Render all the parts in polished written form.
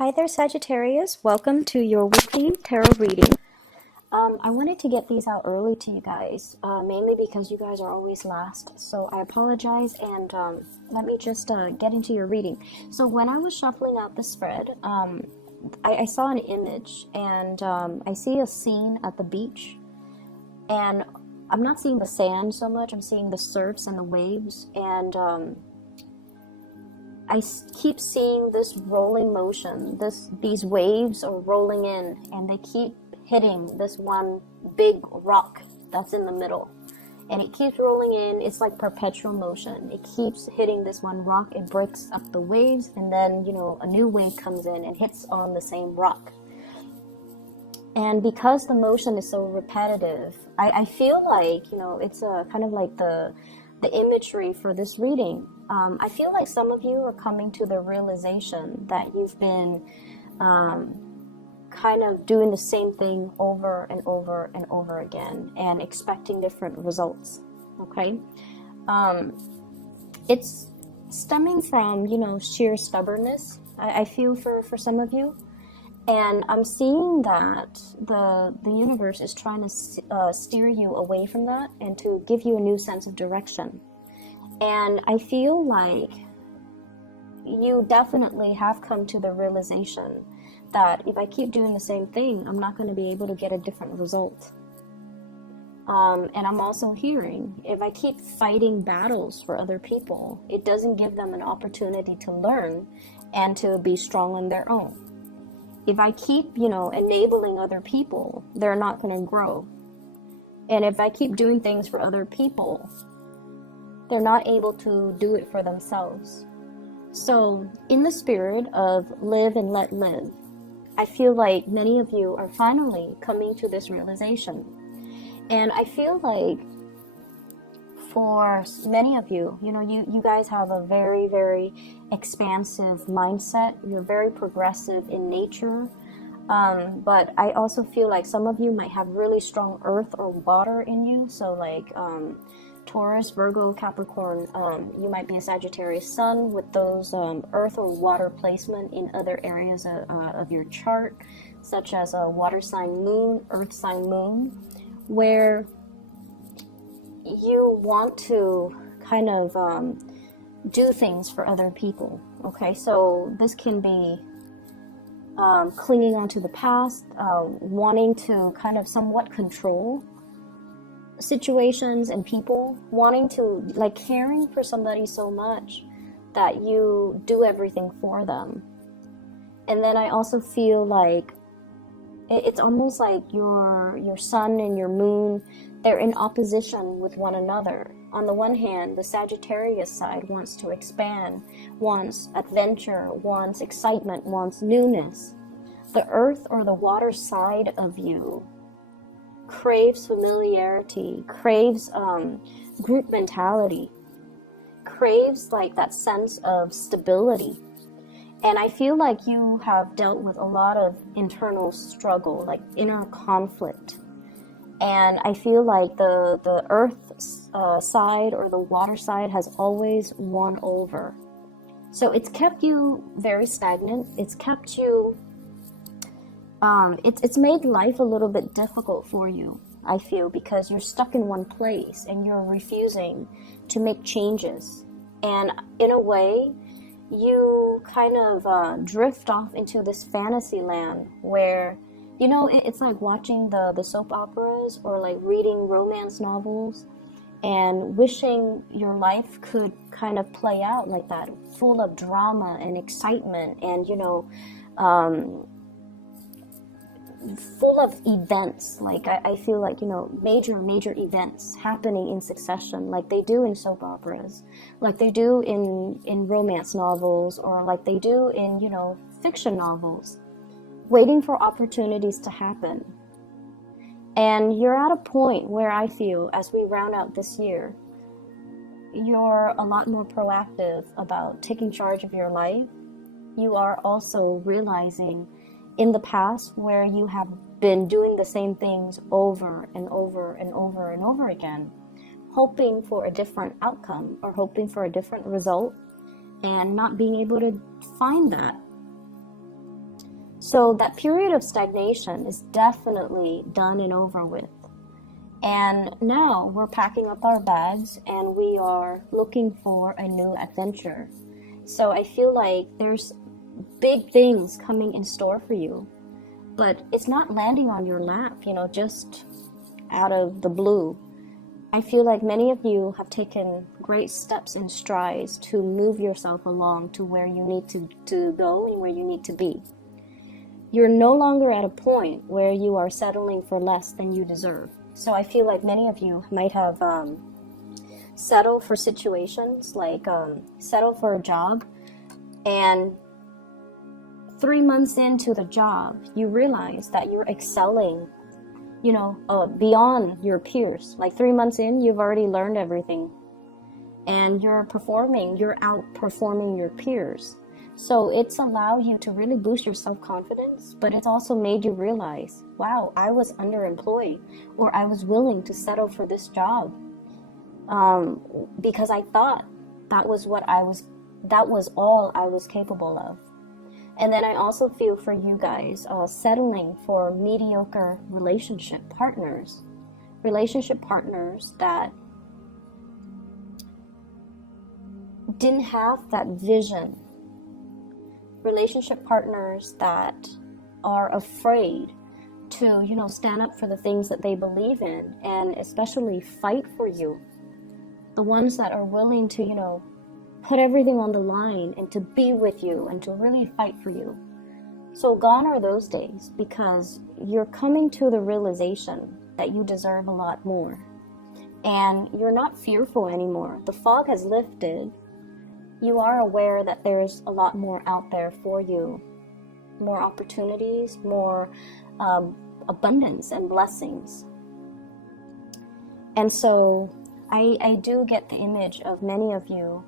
Hi there, Sagittarius. Welcome to your weekly tarot reading. I wanted to get these out early to you guys, mainly because you guys are always last. So I apologize, and let me just get into your reading. So when I was shuffling out the spread, I saw an image, and I see a scene at the beach, and I'm not seeing the sand so much. I'm seeing the surfs and the waves, and I keep seeing this rolling motion. These waves are rolling in, and they keep hitting this one big rock that's in the middle. And it keeps rolling in. It's like perpetual motion. It keeps hitting this one rock. It breaks up the waves, and then, a new wave comes in and hits on the same rock. And because the motion is so repetitive, I feel like, it's a kind of like the imagery for this reading. I feel like some of you are coming to the realization that you've been kind of doing the same thing over and over and over again and expecting different results. Okay? It's stemming from, sheer stubbornness, I feel for some of you. And I'm seeing that the universe is trying to steer you away from that and to give you a new sense of direction. And I feel like you definitely have come to the realization that if I keep doing the same thing, I'm not going to be able to get a different result. And I'm also hearing, if I keep fighting battles for other people, it doesn't give them an opportunity to learn and to be strong on their own. If I keep, enabling other people, they're not going to grow. And if I keep doing things for other people, they're not able to do it for themselves. So, in the spirit of live and let live, I feel like many of you are finally coming to this realization. And I feel like for many of you, you guys have a very, very expansive mindset. You're very progressive in nature. But I also feel like some of you might have really strong earth or water in you. So like Taurus, Virgo, Capricorn, you might be a Sagittarius sun with those earth or water placement in other areas of your chart, such as a water sign moon, earth sign moon, where you want to kind of do things for other people. Okay, so this can be clinging onto the past, wanting to kind of somewhat control situations and people, wanting to, like, caring for somebody so much that you do everything for them. And then I also feel like it's almost like your sun and your moon, they're in opposition with one another. On the one hand, the Sagittarius side wants to expand, wants adventure, wants excitement, wants newness. The earth or the water side of you craves familiarity, craves group mentality, craves like that sense of stability. And I feel like you have dealt with a lot of internal struggle, like inner conflict. And I feel like the earth side or the water side has always won over. So it's kept you very stagnant. It's kept you, it's made life a little bit difficult for you, I feel, because you're stuck in one place and you're refusing to make changes. And in a way, you kind of drift off into this fantasy land where, it's like watching the soap operas or like reading romance novels and wishing your life could kind of play out like that, full of drama and excitement and, full of events. Like I feel like, major events happening in succession, like they do in soap operas, like they do in romance novels, or like they do in, fiction novels, waiting for opportunities to happen. And you're at a point where I feel, as we round out this year, you're a lot more proactive about taking charge of your life. You are also realizing in the past where you have been doing the same things over and over and over and over again, hoping for a different outcome or hoping for a different result, and not being able to find that. So that period of stagnation is definitely done and over with. And now we're packing up our bags and we are looking for a new adventure. So I feel like there's big things coming in store for you, but it's not landing on your lap, just out of the blue. I feel like many of you have taken great steps and strides to move yourself along to where you need to go and where you need to be. You're no longer at a point where you are settling for less than you deserve. So I feel like many of you might have settled for situations, like settle for a job, and 3 months into the job, you realize that you're excelling, beyond your peers. Like 3 months in, you've already learned everything, and you're outperforming your peers. So it's allowed you to really boost your self-confidence, but it's also made you realize, wow, I was underemployed, or I was willing to settle for this job because I thought that was all I was capable of. And then I also feel for you guys settling for mediocre relationship partners that didn't have that vision, relationship partners that are afraid to, stand up for the things that they believe in and especially fight for you. The ones that are willing to, put everything on the line and to be with you and to really fight for you. So gone are those days, because you're coming to the realization that you deserve a lot more. And you're not fearful anymore. The fog has lifted. You are aware that there's a lot more out there for you. More opportunities, more abundance and blessings. And so I do get the image of many of you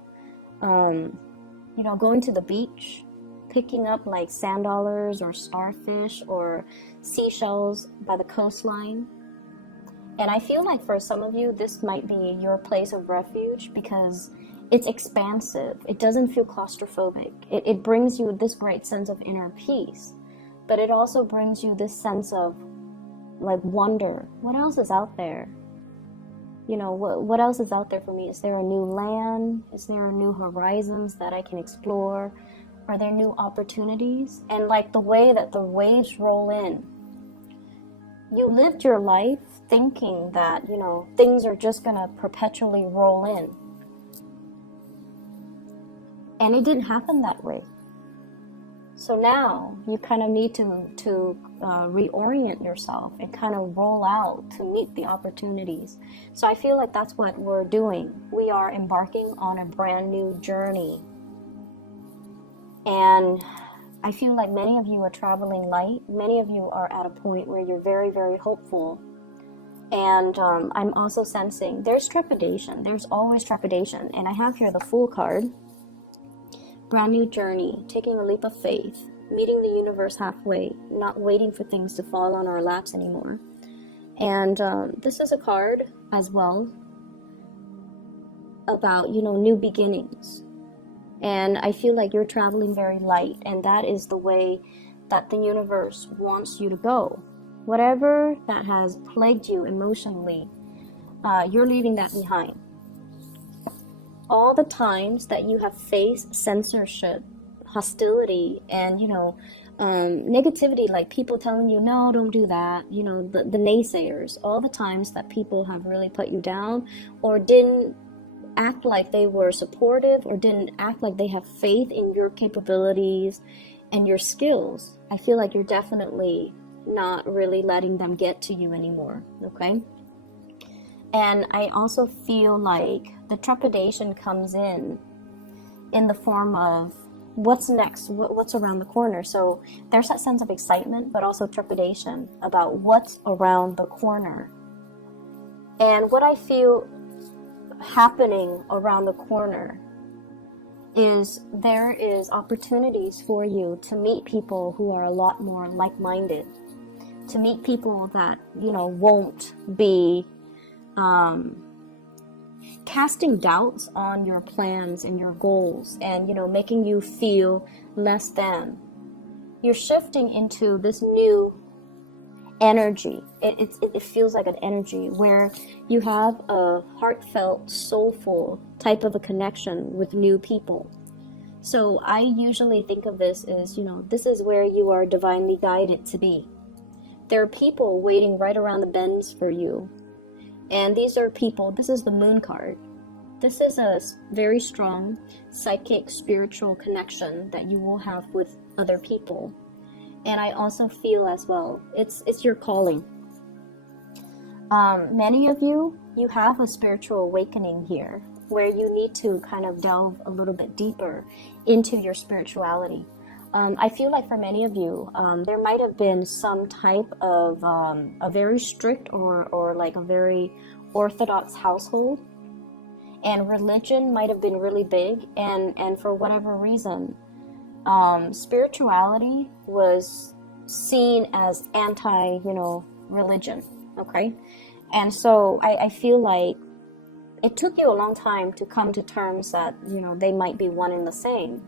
going to the beach, picking up like sand dollars or starfish or seashells by the coastline. And I feel like for some of you, this might be your place of refuge because it's expansive. It doesn't feel claustrophobic. It brings you this great sense of inner peace, but it also brings you this sense of like wonder. What else is out there? What else is out there for me? Is there a new land? Is there new horizons that I can explore? Are there new opportunities? And like the way that the waves roll in, you lived your life thinking that, things are just going to perpetually roll in. And it didn't happen that way. So now you kind of need to reorient yourself and kind of roll out to meet the opportunities. So I feel like that's what we're doing. We are embarking on a brand new journey. And I feel like many of you are traveling light. Many of you are at a point where you're very, very hopeful. And I'm also sensing there's trepidation. There's always trepidation. And I have here the Fool card. Brand new journey, taking a leap of faith, meeting the universe halfway, not waiting for things to fall on our laps anymore. And this is a card as well about, new beginnings. And I feel like you're traveling very light, and that is the way that the universe wants you to go. Whatever that has plagued you emotionally, you're leaving that behind. All the times that you have faced censorship, hostility, and negativity, like people telling you, no, don't do that, the naysayers, all the times that people have really put you down or didn't act like they were supportive or didn't act like they have faith in your capabilities and your skills, I feel like you're definitely not really letting them get to you anymore, okay? And I also feel like the trepidation comes in the form of what's next, what's around the corner. So there's that sense of excitement, but also trepidation about what's around the corner. And what I feel happening around the corner is there is opportunities for you to meet people who are a lot more like-minded, to meet people that, won't be casting doubts on your plans and your goals and, making you feel less than. you're shifting into this new energy. It feels like an energy where you have a heartfelt, soulful type of a connection with new people. So I usually think of this as, this is where you are divinely guided to be. There are people waiting right around the bends for you. And these are people, this is the moon card. This is a very strong psychic, spiritual connection that you will have with other people. And I also feel as well, it's your calling. Many of you have a spiritual awakening here, where you need to kind of delve a little bit deeper into your spirituality. I feel like for many of you, there might have been some type of a very strict or like a very orthodox household, and religion might have been really big, and for whatever reason, spirituality was seen as anti-religion, okay? And so I feel like it took you a long time to come to terms that, they might be one and the same.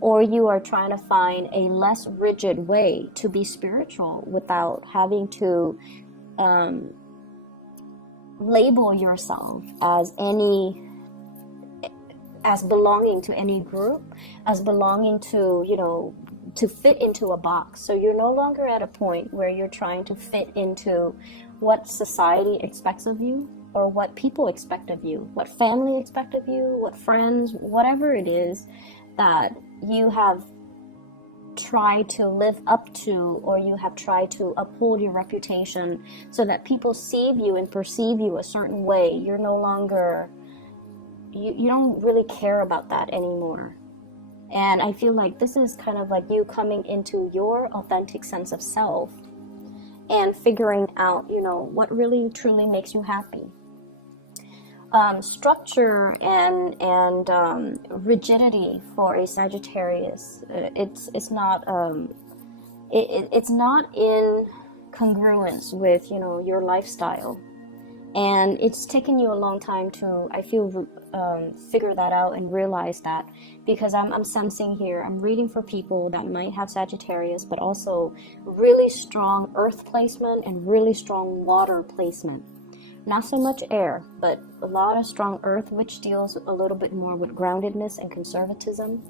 Or you are trying to find a less rigid way to be spiritual without having to label yourself as belonging to any group, as belonging to, to fit into a box. So you're no longer at a point where you're trying to fit into what society expects of you, or what people expect of you, what family expect of you, what friends, whatever it is that you have tried to live up to, or you have tried to uphold your reputation so that people see you and perceive you a certain way. You're no longer, you don't really care about that anymore. And I feel like this is kind of like you coming into your authentic sense of self and figuring out, what really truly makes you happy. Structure and rigidity for a Sagittarius, it's not in congruence with your lifestyle, and it's taken you a long time to, I feel, figure that out and realize that, because I'm sensing here, I'm reading for people that might have Sagittarius, but also really strong earth placement and really strong water placement. Not so much air, but a lot of strong earth, which deals a little bit more with groundedness and conservatism.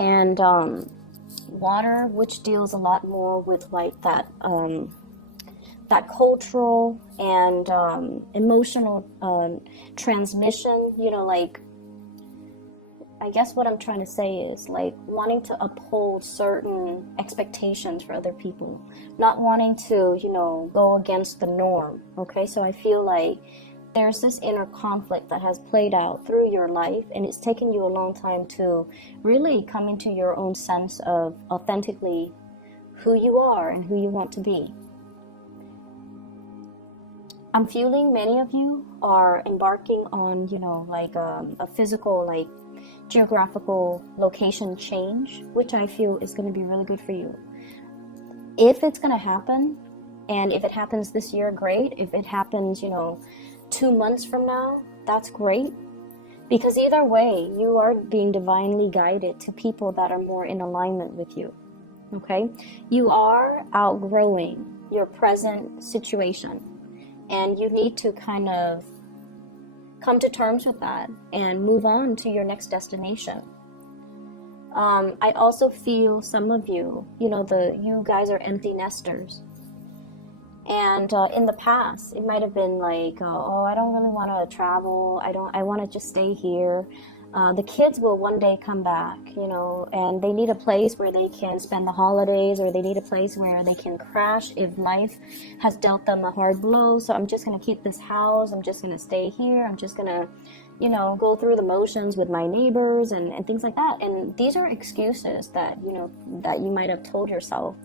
And water, which deals a lot more with like that cultural and emotional transmission, like, I guess what I'm trying to say is like wanting to uphold certain expectations for other people, not wanting to, go against the norm. Okay, so I feel like there's this inner conflict that has played out through your life, and it's taken you a long time to really come into your own sense of authentically who you are and who you want to be. I'm feeling many of you are embarking on, like a physical, like geographical location change, which I feel is going to be really good for you. If it's going to happen, and if it happens this year, great. If it happens, 2 months from now, that's great. Because either way, you are being divinely guided to people that are more in alignment with you. Okay? You are outgrowing your present situation, and you need to kind of come to terms with that and move on to your next destination. I also feel some of you, you guys are empty nesters. And in the past, it might have been like, I don't really want to travel. I want to just stay here. The kids will one day come back, and they need a place where they can spend the holidays, or they need a place where they can crash if life has dealt them a hard blow. So I'm just going to keep this house. I'm just going to stay here. I'm just going to, go through the motions with my neighbors and things like that. And these are excuses that, that you might have told yourself.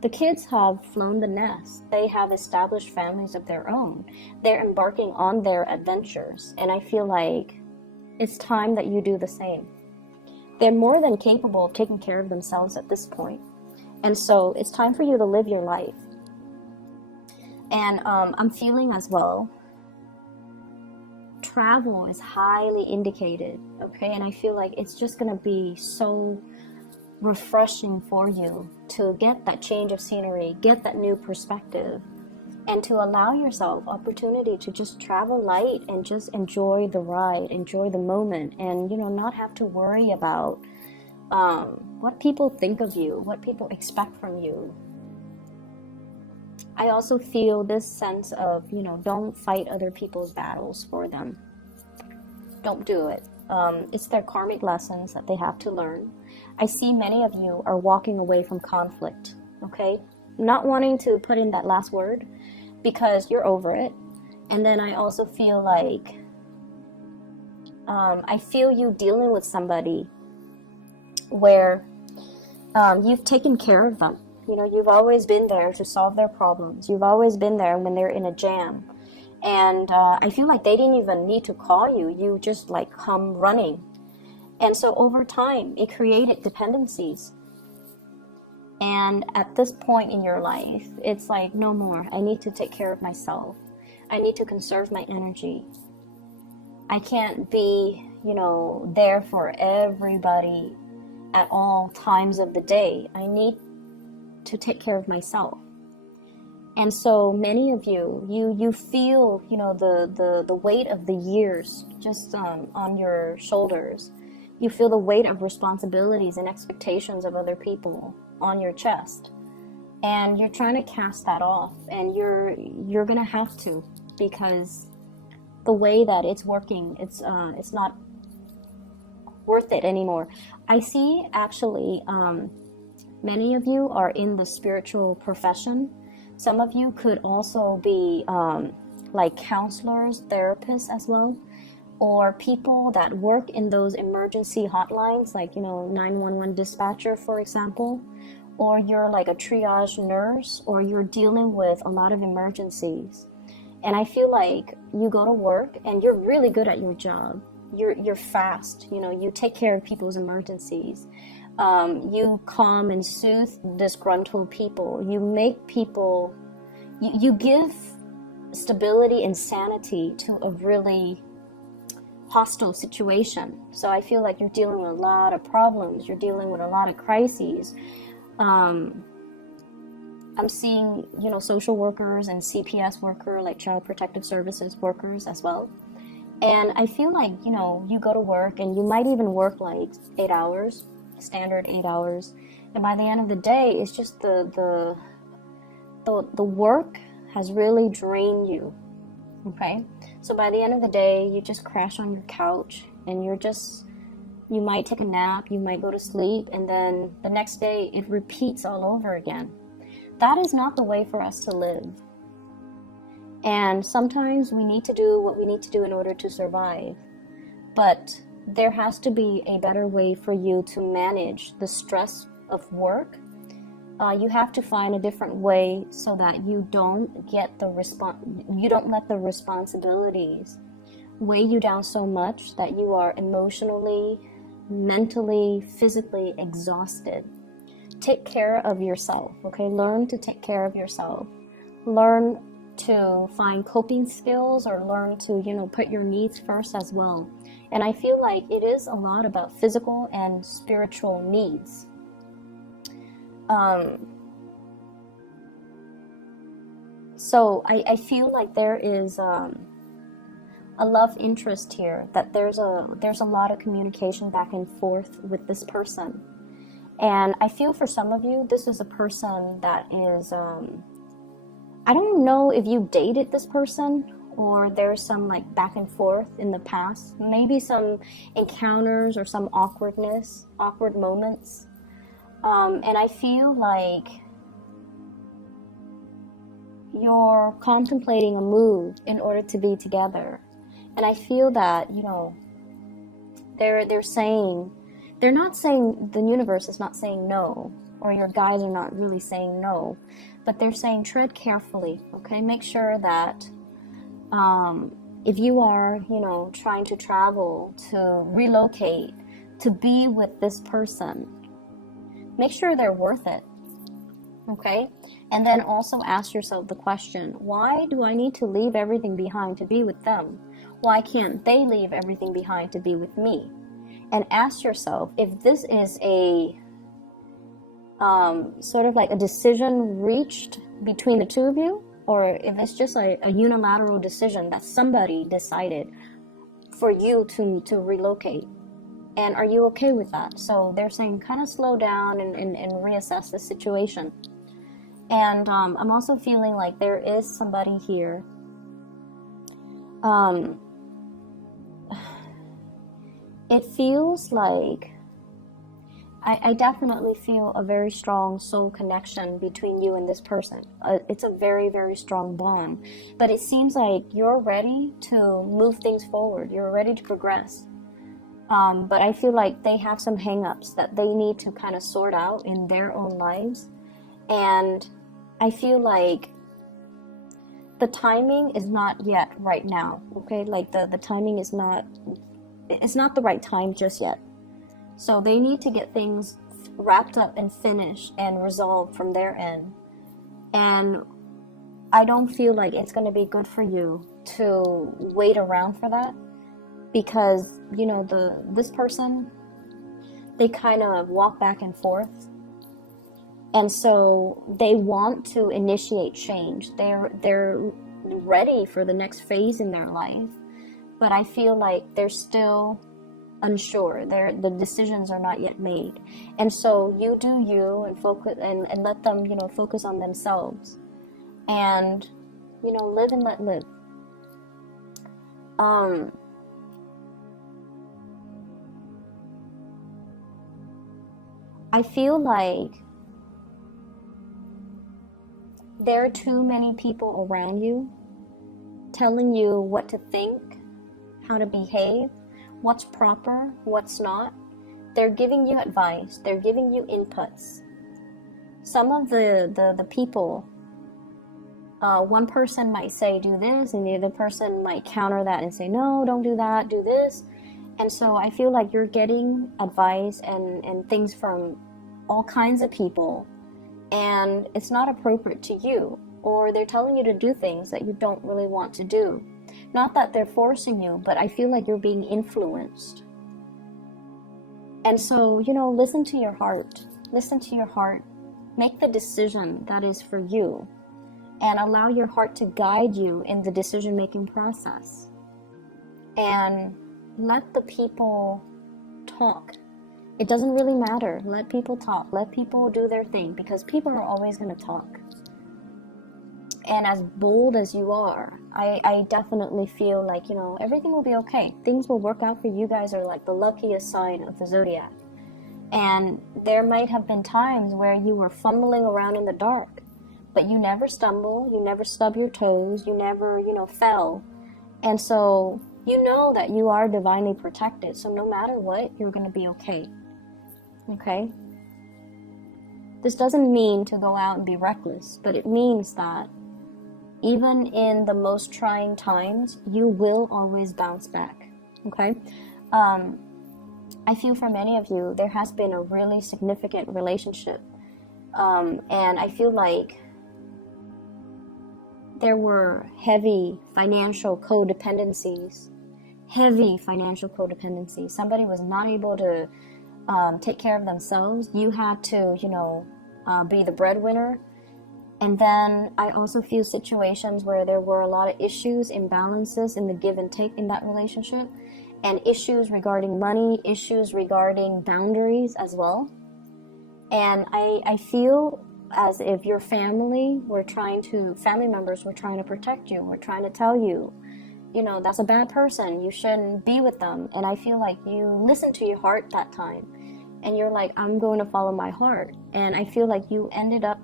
The kids have flown the nest. They have established families of their own. They're embarking on their adventures. And I feel like it's time that you do the same. They're more than capable of taking care of themselves at this point. And so it's time for you to live your life. And I'm feeling as well, travel is highly indicated, okay? And I feel like it's just going to be so refreshing for you to get that change of scenery, get that new perspective, and to allow yourself opportunity to just travel light and just enjoy the ride, enjoy the moment, and not have to worry about what people think of you, what people expect from you. I also feel this sense of, don't fight other people's battles for them. Don't do it. It's their karmic lessons that they have to learn. I see many of you are walking away from conflict, okay? Not wanting to put in that last word because you're over it. And then I also feel like, I feel you dealing with somebody where you've taken care of them. You've always been there to solve their problems. You've always been there when they're in a jam. And I feel like they didn't even need to call you. You just like come running. And so over time, it created dependencies. And at this point in your life, it's like, no more. I need to take care of myself. I need to conserve my energy. I can't be, there for everybody at all times of the day. I need to take care of myself. And so many of you feel, the weight of the years just on your shoulders. You feel the weight of responsibilities and expectations of other people on your chest. And you're trying to cast that off, and you're going to have to, because the way that it's working, it's not worth it anymore. I see actually many of you are in the spiritual profession. Some of you could also be like counselors, therapists as well, or people that work in those emergency hotlines, like 911 dispatcher, for example, or you're like a triage nurse, or you're dealing with a lot of emergencies. And I feel like you go to work and you're really good at your job. You're fast, you take care of people's emergencies. You calm and soothe disgruntled people. You make people, you give stability and sanity to a really hostile situation. So I feel like you're dealing with a lot of problems. You're dealing with a lot of crises. I'm seeing, social workers and CPS worker, like Child Protective Services workers as well. And I feel like, you go to work and you might even work like 8 hours, standard 8 hours. And by the end of the day, it's just the work has really drained you. Okay. So by the end of the day, you just crash on your couch and you might take a nap, you might go to sleep, and then the next day it repeats all over again. That is not the way for us to live. And sometimes we need to do what we need to do in order to survive. But there has to be a better way for you to manage the stress of work. You have to find a different way so that you don't let the responsibilities weigh you down so much that you are emotionally, mentally, physically exhausted. Take care of yourself, okay? Learn to take care of yourself. Learn to find coping skills, or learn to, put your needs first as well. And I feel like it is a lot about physical and spiritual needs. So I feel like there is a love interest here, that there's a lot of communication back and forth with this person. And I feel for some of you, this is a person that is, I don't know if you dated this person, or there's some like back and forth in the past, maybe some encounters or some awkward moments. And I feel like you're contemplating a move in order to be together. And I feel that, they're not saying, the universe is not saying no, or your guides are not really saying no, but they're saying tread carefully, okay? Make sure that if you are, trying to travel, to relocate, to be with this person, make sure they're worth it, okay? And then also ask yourself the question, why do I need to leave everything behind to be with them? Why can't they leave everything behind to be with me? And ask yourself if this is a sort of like a decision reached between the two of you, or if it's just a unilateral decision that somebody decided for you to relocate. And are you okay with that? So they're saying kind of slow down and reassess the situation. And I'm also feeling like there is somebody here. It feels like I definitely feel a very strong soul connection between you and this person. It's a very, very strong bond. But it seems like you're ready to move things forward. You're ready to progress. But I feel like they have some hang-ups that they need to kind of sort out in their own lives. And I feel like the timing is not yet right now, okay? Like the timing is not, it's not the right time just yet. So they need to get things wrapped up and finished and resolved from their end. And I don't feel like it's going to be good for you to wait around for that, because, you know, this person, they kind of walk back and forth. And so they want to initiate change. They're ready for the next phase in their life. But I feel like they're still unsure. The decisions are not yet made. And so you do you and focus and let them, you know, focus on themselves. And, you know, live and let live. I feel like there are too many people around you telling you what to think, how to behave, what's proper, what's not. They're giving you advice. They're giving you inputs. Some of the people, one person might say do this, and the other person might counter that and say, no, don't do that, do this. And so I feel like you're getting advice and things from all kinds of people, and it's not appropriate to you, or they're telling you to do things that you don't really want to do. Not that they're forcing you, but I feel like you're being influenced. And so, you know, listen to your heart. Listen to your heart. Make the decision that is for you, and allow your heart to guide you in the decision-making process. And let the people talk. It doesn't really matter. Let people talk. Let people do their thing, because people are always going to talk. And as bold as you are, I definitely feel like, you know, everything will be okay. Things will work out for you. You guys are like the luckiest sign of the zodiac. And there might have been times where you were fumbling around in the dark, but you never stumble, you never stub your toes, you never, you know, fell. And so you know that you are divinely protected. So no matter what, you're going to be okay. Okay? This doesn't mean to go out and be reckless, but it means that even in the most trying times, you will always bounce back. Okay? I feel for many of you, there has been a really significant relationship. And I feel like there were heavy financial codependencies. Somebody was not able to take care of themselves. You had to, you know, be the breadwinner. And then I also feel situations where there were a lot of issues, imbalances in the give and take in that relationship, and issues regarding money, issues regarding boundaries as well. And I feel as if your family members were trying to protect you, were trying to tell you, you know, that's a bad person, you shouldn't be with them. And I feel like you listened to your heart that time, and you're like, I'm going to follow my heart. And I feel like you ended up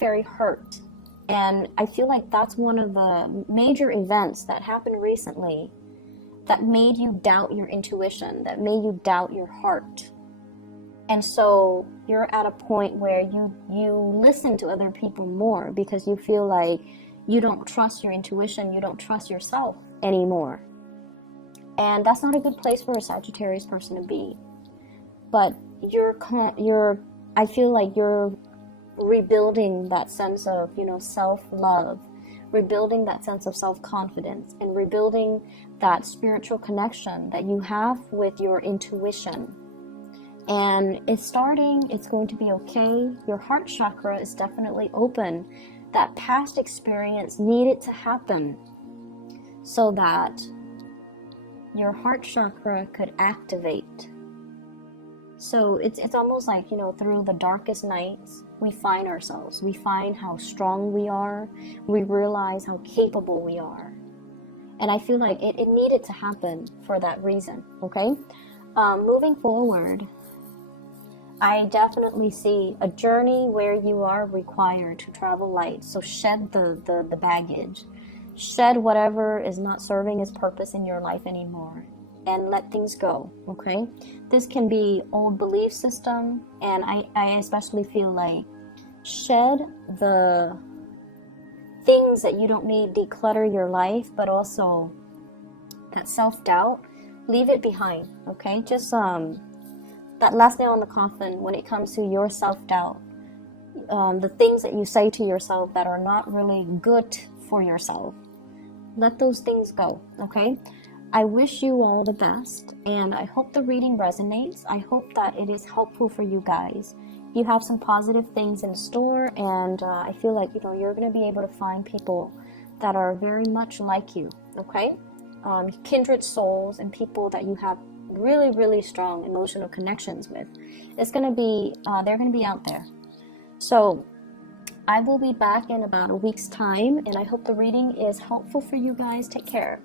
very hurt. And I feel like that's one of the major events that happened recently that made you doubt your intuition, that made you doubt your heart. And so you're at a point where you listen to other people more because you feel like you don't trust your intuition, you don't trust yourself anymore. And that's not a good place for a Sagittarius person to be. But I feel like you're rebuilding that sense of, you know, self-love, rebuilding that sense of self-confidence, and rebuilding that spiritual connection that you have with your intuition. And it's starting, it's going to be okay. Your heart chakra is definitely open. That past experience needed to happen so that your heart chakra could activate. So it's almost like, you know, through the darkest nights, we find ourselves. We find how strong we are. We realize how capable we are. And I feel like it needed to happen for that reason, okay? Moving forward, I definitely see a journey where you are required to travel light. So shed the baggage. Shed whatever is not serving its purpose in your life anymore. And let things go, okay? This can be old belief system. And I especially feel like shed the things that you don't need, declutter your life, but also that self-doubt, leave it behind, okay? Just that last nail in the coffin when it comes to your self-doubt, the things that you say to yourself that are not really good for yourself, let those things go, okay? I wish you all the best, and I hope the reading resonates. I hope that it is helpful for you guys. You have some positive things in store, and I feel like, you know, you're going to be able to find people that are very much like you, okay? Kindred souls and people that you have really, really strong emotional connections with. It's going to be, they're going to be out there. So I will be back in about a week's time, and I hope the reading is helpful for you guys. Take care.